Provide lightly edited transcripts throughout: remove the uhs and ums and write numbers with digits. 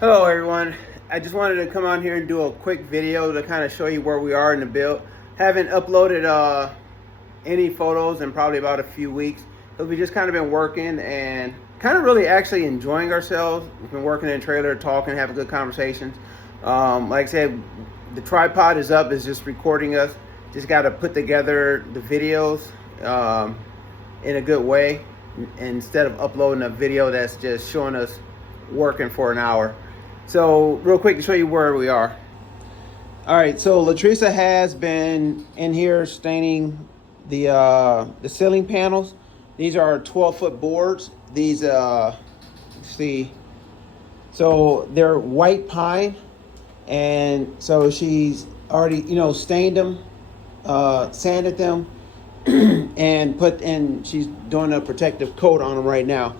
Hello everyone. I just wanted to come on here and do a quick video to kind of show you where we are in the build. Haven't uploaded any photos in probably about a few weeks. So we just kind of been working and kind of really actually enjoying ourselves. We've been working in the trailer, talking, having good conversations. Like I said, the tripod is up, it's just recording us. Just got to put together the videos in a good way instead of uploading a video that's just showing us working for an hour. So real quick to show you where we are. All right, so LaTressa has been in here staining the ceiling panels. These are 12-foot boards. These see, so they're white pine, and so she's already stained them, sanded them, and she's doing a protective coat on them right now.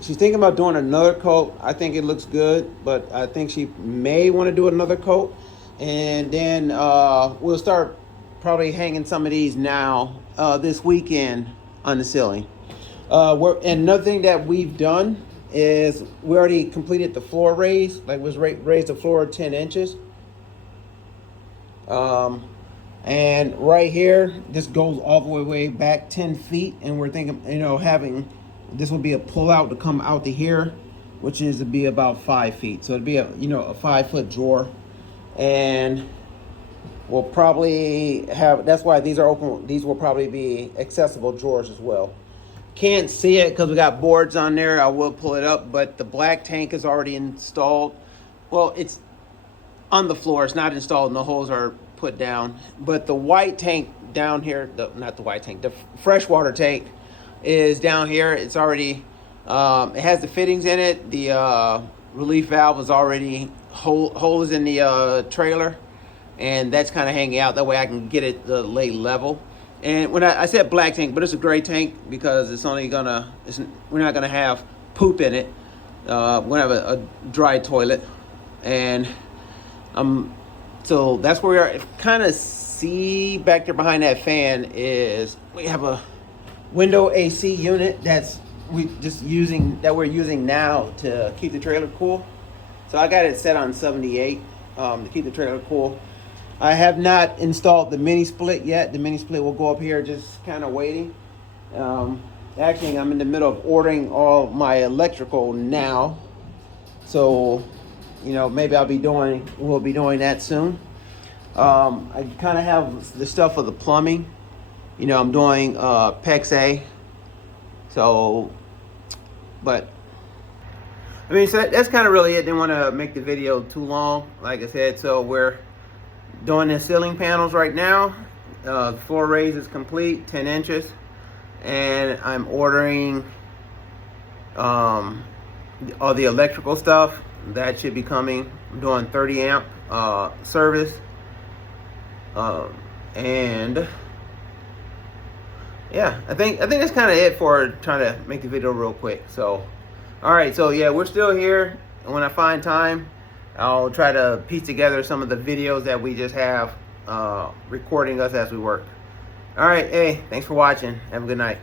She's thinking about doing another coat. I think it looks good, but I think she may want to do another coat. And then we'll start probably hanging some of these now this weekend on the ceiling. And another thing that we've done is we already completed the floor raise. Like was raised the floor 10 inches. And right here, this goes all the way back 10 feet. And we're thinking, having this will be a pull out to come out to here, which is to be about 5 feet. So it'd be a 5-foot drawer, and we'll probably have, that's why these are open. These will probably be accessible drawers as well. Can't see it because we got boards on there. I will pull it up, but the black tank is already installed. Well, it's on the floor. It's not installed and the holes are put down. But the white tank down here, not the white tank, the freshwater tank is down here. It's already, it has the fittings in it. The relief valve is already, hole is in the trailer, and that's kind of hanging out. That way I can get it laid level. And when I said black tank, but it's a gray tank because it's only gonna, we're not gonna have poop in it. We're gonna have a dry toilet. And so that's where we are. Kind of see back there behind that fan is we have a window AC unit we're using now to keep the trailer cool. So I got it set on 78 to keep the trailer cool. I have not installed the mini split yet. The mini split will go up here, just kind of waiting. Actually, I'm in the middle of ordering all my electrical now, so maybe we'll be doing that soon. I kind of have the stuff for the plumbing. I'm doing PEX A. So, but I mean, so that's kind of really it. Didn't want to make the video too long, like I said. So we're doing the ceiling panels right now. The floor raise is complete, 10 inches, and I'm ordering all the electrical stuff. That should be coming. I'm doing 30 amp service, and yeah, I think that's kind of it for trying to make the video real quick. So, all right, so yeah, we're still here. And when I find time, I'll try to piece together some of the videos that we just have recording us as we work. All right, hey, thanks for watching. Have a good night.